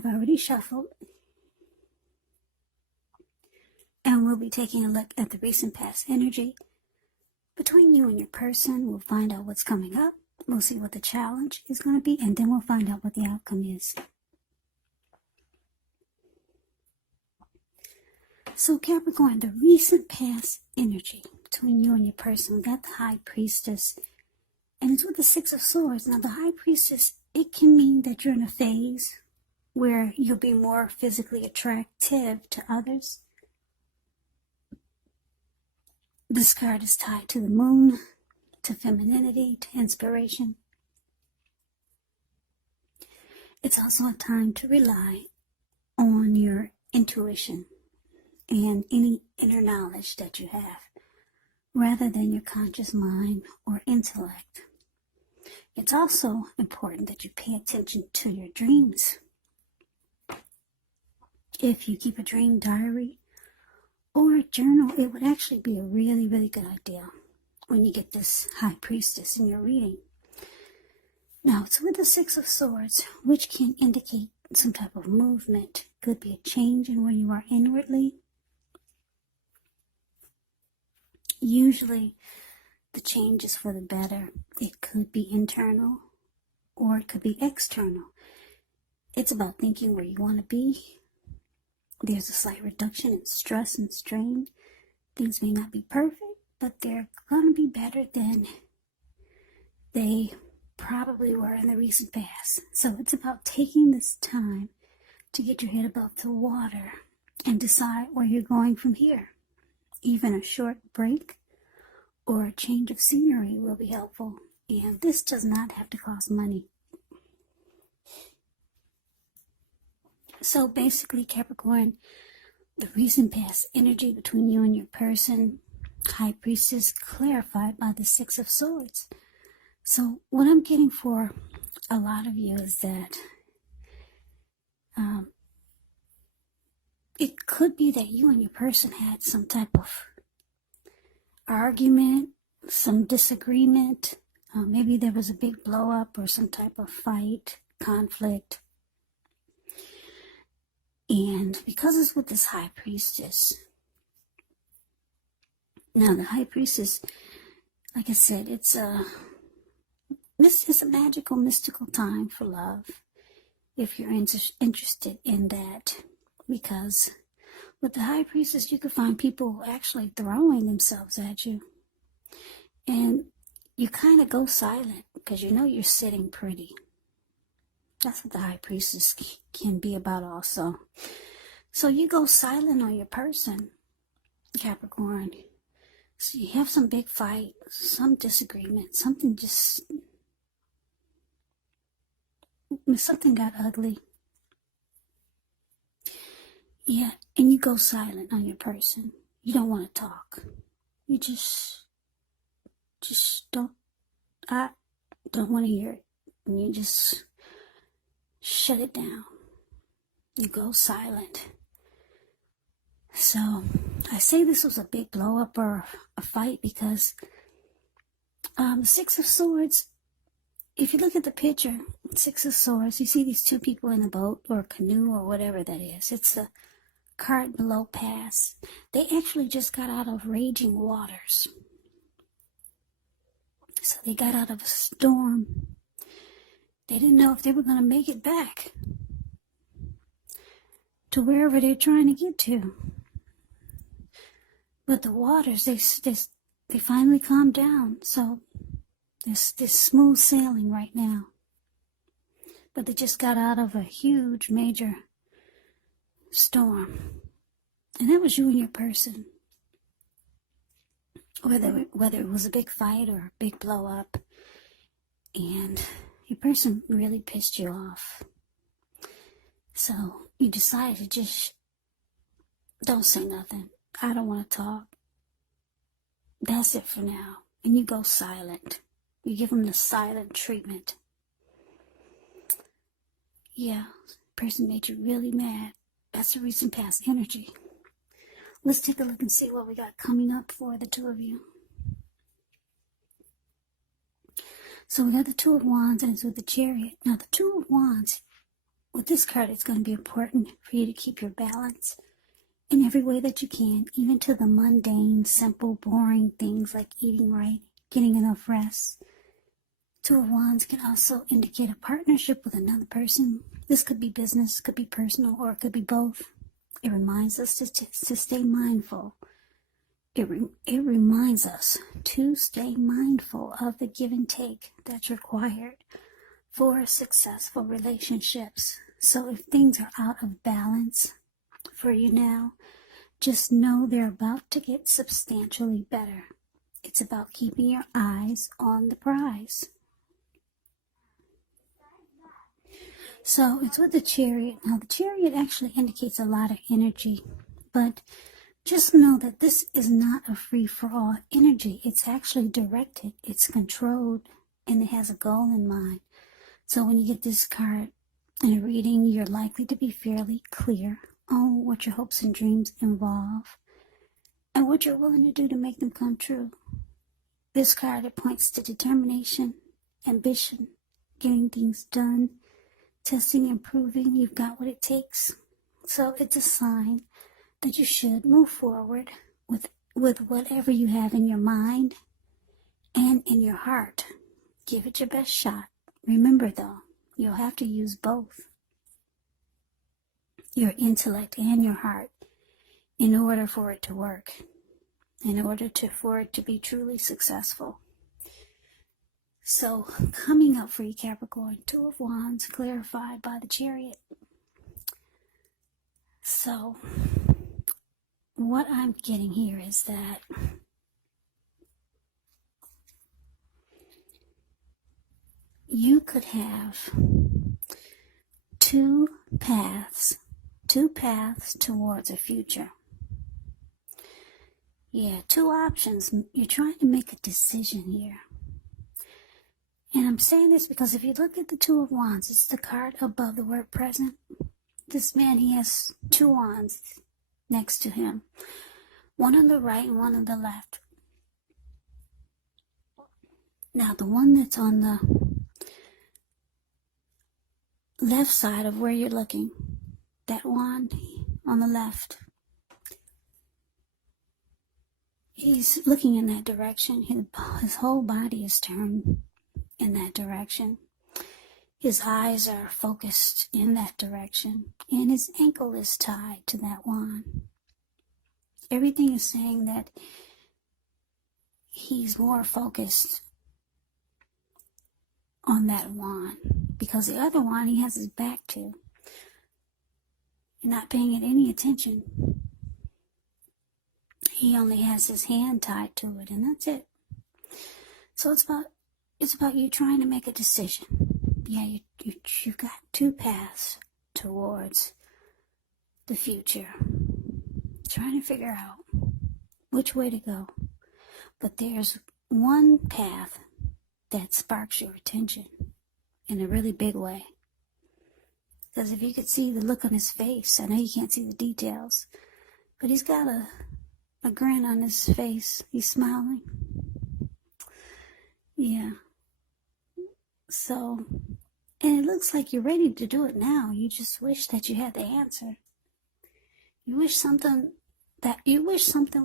I've already shuffled, and we'll be taking a look at the recent past energy between you and your person. We'll find out what's coming up. We'll see what the challenge is going to be, and then we'll find out what the outcome is. So Capricorn, the recent past energy between you and your person, we got the High Priestess, and it's with the Six of Swords. Now the High Priestess, it can mean that you're in a phase where you'll be more physically attractive to others. This card is tied to the moon, to femininity, to inspiration. It's also a time to rely on your intuition and any inner knowledge that you have, rather than your conscious mind or intellect. It's also important that you pay attention to your dreams. If you keep a dream diary or a journal, it would actually be a really, really good idea when you get this High Priestess in your reading. Now, it's with the Six of Swords, which can indicate some type of movement. Could be a change in where you are inwardly. Usually, the change is for the better. It could be internal, or it could be external. It's about thinking where you want to be. There's a slight reduction in stress and strain. Things may not be perfect, but they're going to be better than they probably were in the recent past. So it's about taking this time to get your head above the water and decide where you're going from here. Even a short break or a change of scenery will be helpful. And this does not have to cost money. So basically, Capricorn, the recent past energy between you and your person, High Priestess, clarified by the Six of Swords. So what I'm getting for a lot of you is that it could be that you and your person had some type of argument, some disagreement. Maybe there was a big blow up or some type of fight, conflict. And because it's with this High Priestess, now the High Priestess, like I said, it's a magical, mystical time for love, if you're interested in that. Because with the High Priestess, you could find people actually throwing themselves at you. And you kind of go silent because you know you're sitting pretty. That's what the High Priestess can be about also. So you go silent on your person, Capricorn. So you have some big fight, some disagreement, something got ugly. Yeah, and you go silent on your person. You don't want to talk. You just I don't want to hear it. And you just shut it down. You go silent. So I say this was a big blow up or a fight because the Six of Swords, if you look at the picture, Six of Swords, you see these two people in a boat or a canoe or whatever that is. It's the card below pass. They actually just got out of raging waters. So they got out of a storm. They didn't know if they were going to make it back to wherever they're trying to get to. But the waters, they finally calmed down. So there's smooth sailing right now. But they just got out of a huge, major storm. And that was you and your person. Whether it was a big fight or a big blow up. And your person really pissed you off. So you decided to just don't say nothing. I don't want to talk. That's it for now. And you go silent. You give them the silent treatment. Yeah, the person made you really mad. That's the recent past energy. Let's take a look and see what we got coming up for the two of you. So we got the Two of Wands and it's with the Chariot. Now the Two of Wands, with this card, it's going to be important for you to keep your balance in every way that you can, even to the mundane, simple, boring things like eating right, getting enough rest. Two of Wands can also indicate a partnership with another person. This could be business, could be personal, or it could be both. It reminds us to stay mindful. It reminds us to stay mindful of the give and take that's required for successful relationships. So if things are out of balance for you now, just know they're about to get substantially better. It's about keeping your eyes on the prize. So it's with the Chariot. Now the Chariot actually indicates a lot of energy, but just know that this is not a free-for-all energy. It's actually directed, it's controlled, and it has a goal in mind. So when you get this card in a reading, you're likely to be fairly clear on what your hopes and dreams involve and what you're willing to do to make them come true. This card, it points to determination, ambition, getting things done, testing and proving you've got what it takes. So it's a sign that you should move forward with whatever you have in your mind and in your heart. Give it your best shot. Remember though, you'll have to use both your intellect and your heart in order for it to work, for it to be truly successful. So coming up for you, Capricorn, Two of Wands clarified by the Chariot. So what I'm getting here is that you could have two paths towards a future. Yeah, two options. You're trying to make a decision here. And I'm saying this because if you look at the Two of Wands, it's the card above the word present. This man, he has two wands next to him. One on the right and one on the left. Now, the one that's on the left side of where you're looking, that wand on the left, he's looking in that direction. His whole body is turned in that direction. His eyes are focused in that direction, and his ankle is tied to that wand. Everything is saying that he's more focused on that wand, because the other wand he has his back to. You're not paying it any attention. He only has his hand tied to it, and that's it. So it's about you trying to make a decision. Yeah, you've got two paths towards the future. Trying to figure out which way to go. But there's one path that sparks your attention in a really big way. Because if you could see the look on his face, I know you can't see the details, but he's got a grin on his face. He's smiling. Yeah. So, and it looks like you're ready to do it now. You just wish that you had the answer. You wish something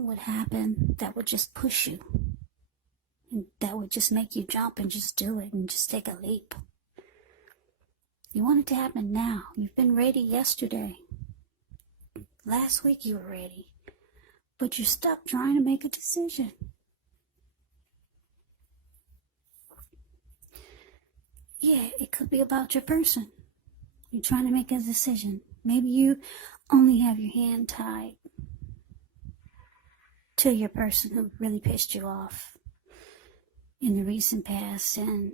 would happen that would just push you. And that would just make you jump and just do it and just take a leap. You want it to happen now. You've been ready yesterday. Last week you were ready. But you're stuck trying to make a decision. Yeah, it could be about your person. You're trying to make a decision. Maybe you only have your hand tied to your person who really pissed you off in the recent past, and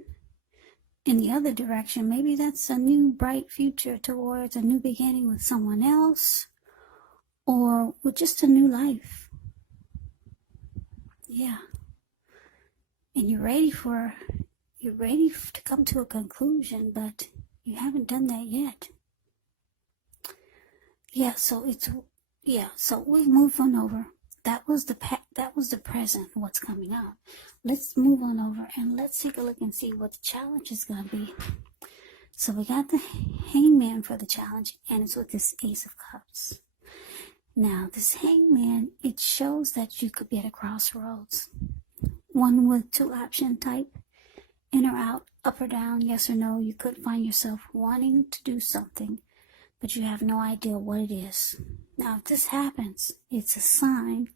in the other direction, maybe that's a new bright future towards a new beginning with someone else, or with just a new life. Yeah. And you're ready to come to a conclusion, but you haven't done that yet. Yeah, so we move on over. That was the present, what's coming up. Let's move on over and let's take a look and see what the challenge is going to be. So we got the hangman for the challenge, and it's with this Ace of Cups. Now, this hangman, it shows that you could be at a crossroads. One with two option type, in or out, up or down, yes or no. You could find yourself wanting to do something, but you have no idea what it is. Now, if this happens, it's a sign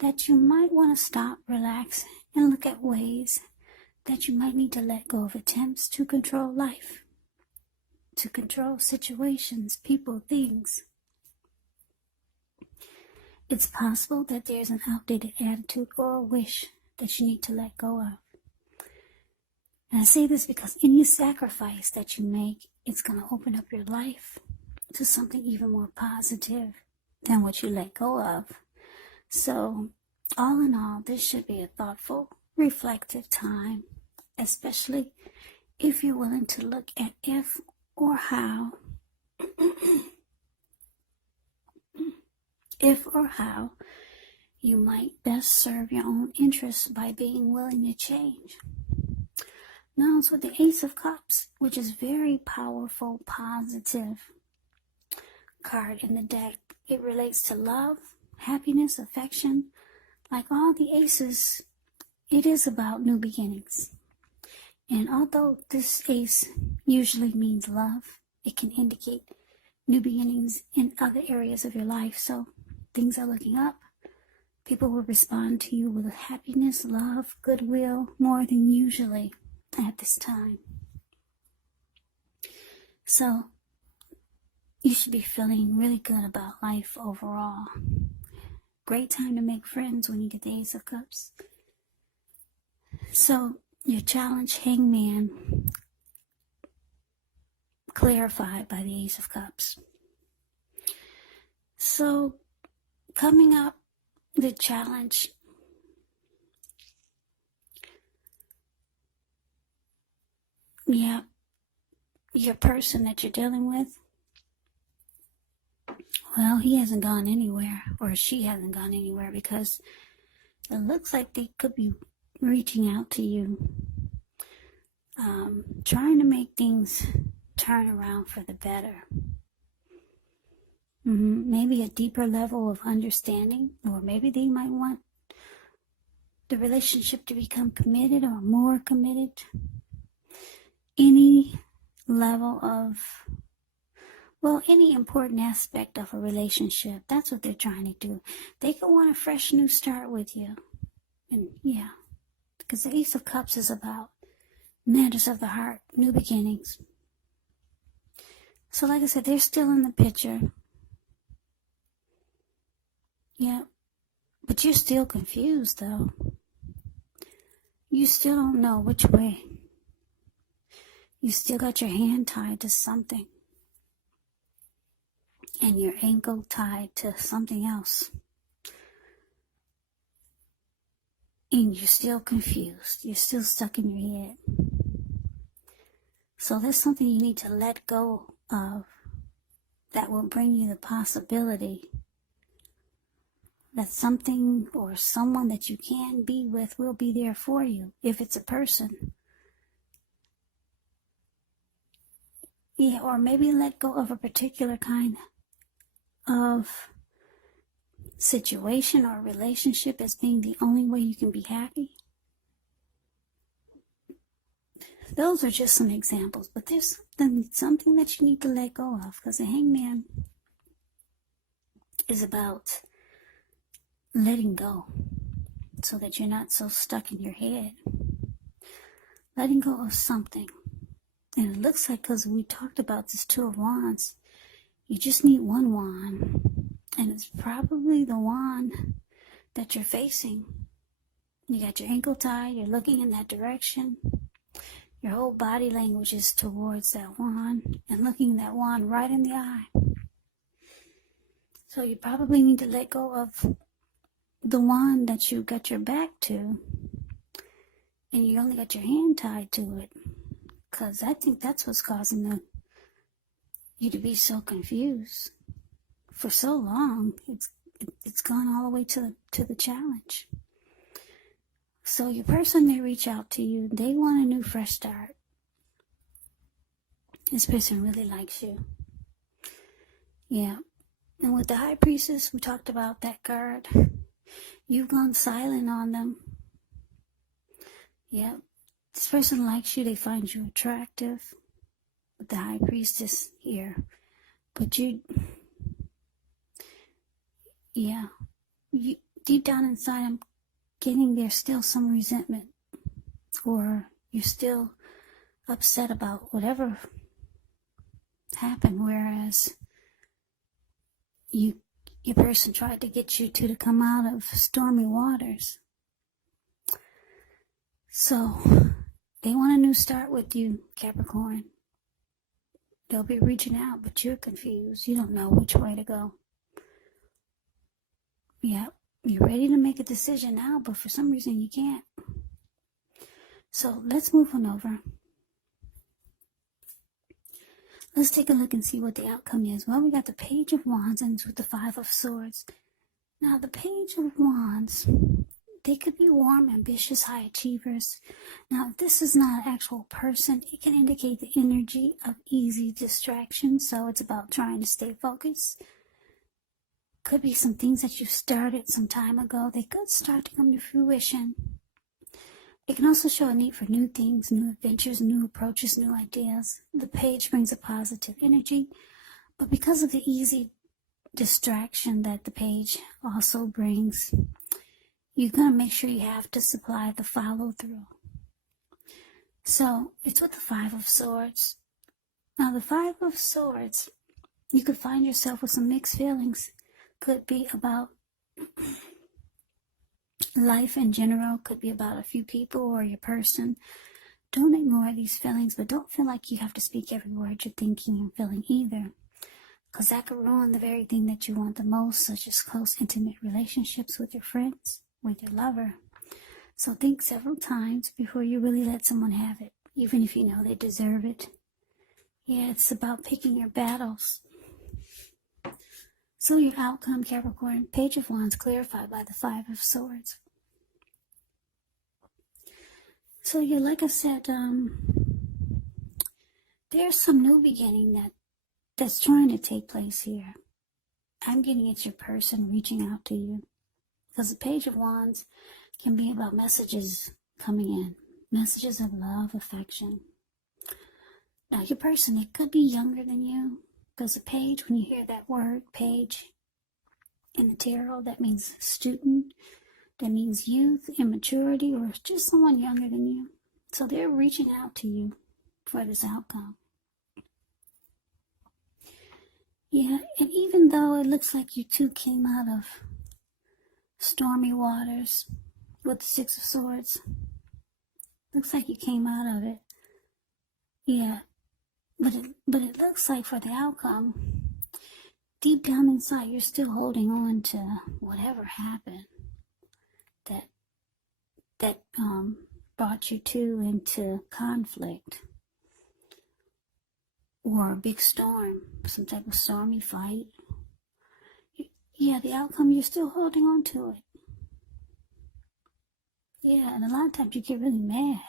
that you might want to stop, relax, and look at ways that you might need to let go of attempts to control life, to control situations, people, things. It's possible that there's an outdated attitude or a wish that you need to let go of. And I say this because any sacrifice that you make, it's going to open up your life to something even more positive than what you let go of. So, all in all, this should be a thoughtful, reflective time, especially if you're willing to look at if or how you might best serve your own interests by being willing to change. Now it's with the Ace of Cups, which is very powerful, positive card in the deck. It relates to love, happiness, affection. Like all the aces, it is about new beginnings. And although this ace usually means love, it can indicate new beginnings in other areas of your life. So things are looking up. People will respond to you with happiness, love, goodwill, more than usually at this time. So you should be feeling really good about life overall. Great time to make friends when you get the Ace of Cups. So your challenge, hangman, clarified by the Ace of Cups. So coming up, the challenge, yeah, your person that you're dealing with, well, he hasn't gone anywhere, or she hasn't gone anywhere, because it looks like they could be reaching out to you, trying to make things turn around for the better. Maybe a deeper level of understanding, or maybe they might want the relationship to become committed or more committed. Any level of, well, any important aspect of a relationship, that's what they're trying to do. They could want a fresh new start with you. And yeah, because the Ace of Cups is about matters of the heart, new beginnings. So like I said, they're still in the picture. Yeah, but you're still confused though. You still don't know which way. You still got your hand tied to something, and your ankle tied to something else. And you're still confused. You're still stuck in your head. So there's something you need to let go of that will bring you the possibility that something or someone that you can be with will be there for you, if it's a person. Yeah, or maybe let go of a particular kind of situation or relationship as being the only way you can be happy. Those are just some examples, but there's something that you need to let go of, because the hangman is about letting go so that you're not so stuck in your head. Letting go of something. And it looks like, because we talked about this Two of Wands, you just need one wand. And it's probably the wand that you're facing. You got your ankle tied, you're looking in that direction. Your whole body language is towards that wand and looking that wand right in the eye. So you probably need to let go of the wand that you got your back to, and you only got your hand tied to it, because I think that's what's causing you to be so confused for so long. It's gone all the way to the challenge. So your person may reach out to you. They want a new fresh start. This person really likes you. Yeah. And with the High Priestess, we talked about that card. You've gone silent on them. Yeah. This person likes you. They find you attractive. With the High Priestess here. But you, deep down inside, I'm getting there's still some resentment. Or you're still upset about whatever happened, whereas your person tried to get you to come out of stormy waters. So they want a new start with you, Capricorn. They'll be reaching out, but you're confused. You don't know which way to go. Yeah, you're ready to make a decision now, but for some reason you can't. So let's move on over. Let's take a look and see what the outcome is. Well, we got the Page of Wands and it's with the Five of Swords. Now, the Page of Wands, they could be warm, ambitious, high achievers. Now, if this is not an actual person, it can indicate the energy of easy distraction. So it's about trying to stay focused. Could be some things that you started some time ago. They could start to come to fruition. It can also show a need for new things, new adventures, new approaches, new ideas. The Page brings a positive energy, but because of the easy distraction that the Page also brings, you're going to make sure you have to supply the follow-through. So it's with the Five of Swords. Now, the Five of Swords, you could find yourself with some mixed feelings. Could be about life in general, could be about a few people or your person. Don't ignore these feelings, but don't feel like you have to speak every word you're thinking and feeling either, because that could ruin the very thing that you want the most, such as close, intimate relationships with your friends, with your lover. So think several times before you really let someone have it, even if you know they deserve it. Yeah, it's about picking your battles. So your outcome, Capricorn, Page of Wands clarified by the Five of Swords. So yeah, like I said, there's some new beginning that's trying to take place here. I'm getting it's your person reaching out to you. Because the Page of Wands can be about messages coming in. Messages of love, affection. Now your person, it could be younger than you. Because the Page, when you hear that word, Page, in the tarot, that means student. That means youth, immaturity, or just someone younger than you. So they're reaching out to you for this outcome. Yeah, and even though it looks like you two came out of stormy waters with the Six of Swords, looks like you came out of it. Yeah, but it looks like for the outcome, deep down inside, you're still holding on to whatever happened that brought you two into conflict or a big storm, some type of stormy fight. Yeah, the outcome, you're still holding on to it. Yeah, and a lot of times you get really mad.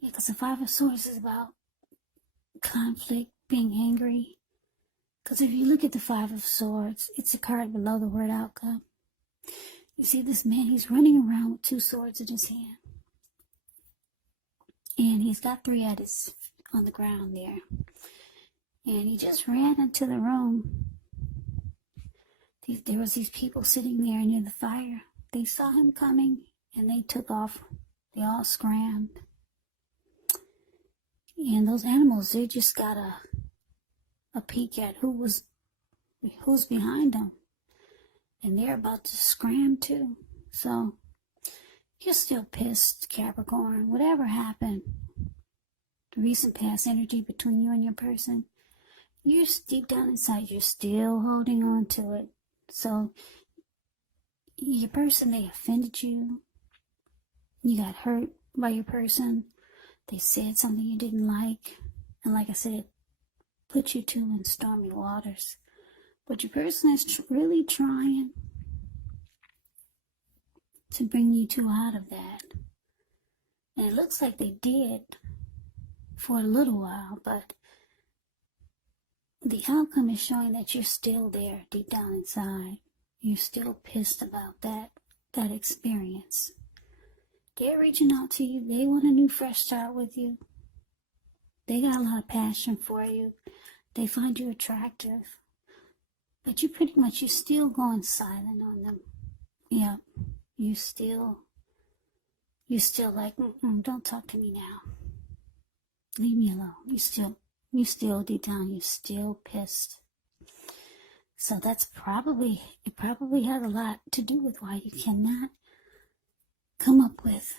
Yeah, because the Five of Swords is about conflict, being angry. Because if you look at the Five of Swords, it's a card below the word outcome. You see this man, he's running around with two swords in his hand. And he's got three at his on the ground there. And he just ran into the room. There was these people sitting there near the fire. They saw him coming and they took off. They all scrammed. And those animals, they just got a peek at who's behind them. And they're about to scram too. So you're still pissed, Capricorn. Whatever happened, the recent past energy between you and your person, you're deep down inside, you're still holding on to it. So your person, they offended you. You got hurt by your person. They said something you didn't like. And like I said, put you two in stormy waters. But your person is really trying to bring you two out of that. And it looks like they did for a little while, but the outcome is showing that you're still there deep down inside. You're still pissed about that experience. They're reaching out to you. They want a new fresh start with you. They got a lot of passion for you. They find you attractive. But you're still going silent on them. Yeah, you still like, don't talk to me now. Leave me alone. You still deep down, you're still pissed. So it probably has a lot to do with why you cannot come up with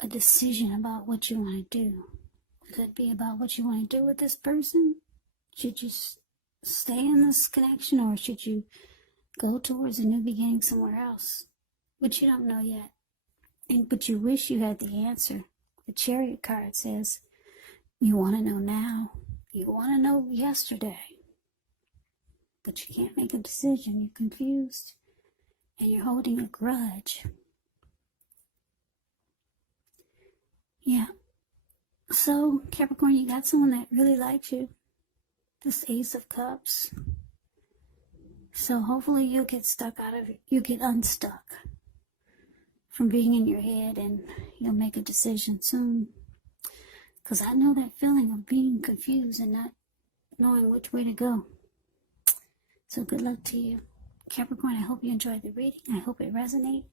a decision about what you want to do. It could be about what you want to do with this person. Should you stay in this connection, or should you go towards a new beginning somewhere else? But you don't know yet. But you wish you had the answer. The Chariot card says, you want to know now. You want to know yesterday. But you can't make a decision. You're confused. And you're holding a grudge. Yeah. So, Capricorn, you got someone that really likes you. This Ace of Cups. So hopefully you'll get unstuck from being in your head, and you'll make a decision soon. Because I know that feeling of being confused and not knowing which way to go. So good luck to you. Capricorn, I hope you enjoyed the reading. I hope it resonates.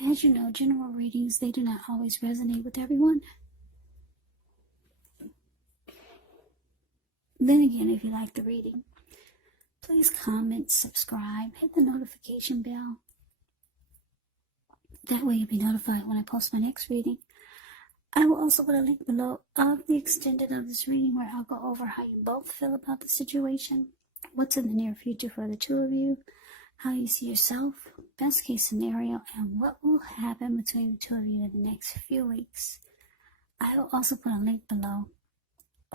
As you know, general readings, they do not always resonate with everyone. Then again, if you like the reading, please comment, subscribe, hit the notification bell. That way you'll be notified when I post my next reading. I will also put a link below of the extended of this reading, where I'll go over how you both feel about the situation, what's in the near future for the two of you, how you see yourself, best case scenario, and what will happen between the two of you in the next few weeks. I will also put a link below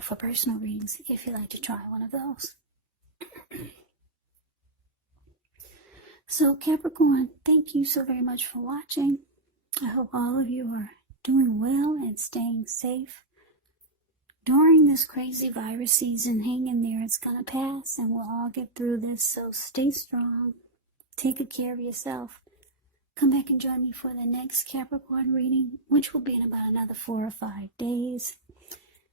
for personal readings if you'd like to try one of those. So Capricorn, thank you so very much for watching. I hope all of you are doing well and staying safe during this crazy virus season. Hang in there, it's gonna pass and we'll all get through this. So stay strong, take good care of yourself. Come back and join me for the next Capricorn reading, which will be in about another 4 or 5 days.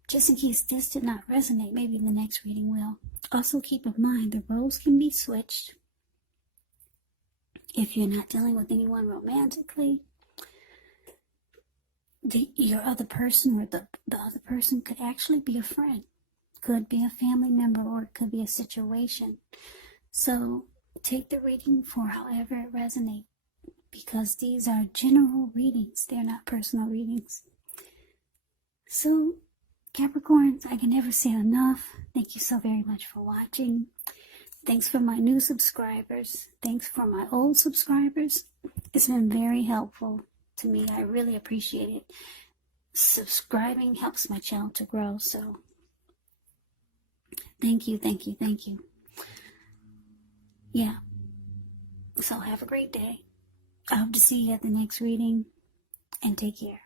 Just in case this did not resonate, maybe the next reading will. Also keep in mind, the roles can be switched. If you're not dealing with anyone romantically, your other person, or the other person could actually be a friend, could be a family member, or it could be a situation. So take the reading for however it resonates, because these are general readings, they're not personal readings. So Capricorns, I can never say enough. Thank you so very much for watching. Thanks for my new subscribers. Thanks for my old subscribers. It's been very helpful to me. I really appreciate it. Subscribing helps my channel to grow. So thank you, thank you, thank you. Yeah. So have a great day. I hope to see you at the next reading, and take care.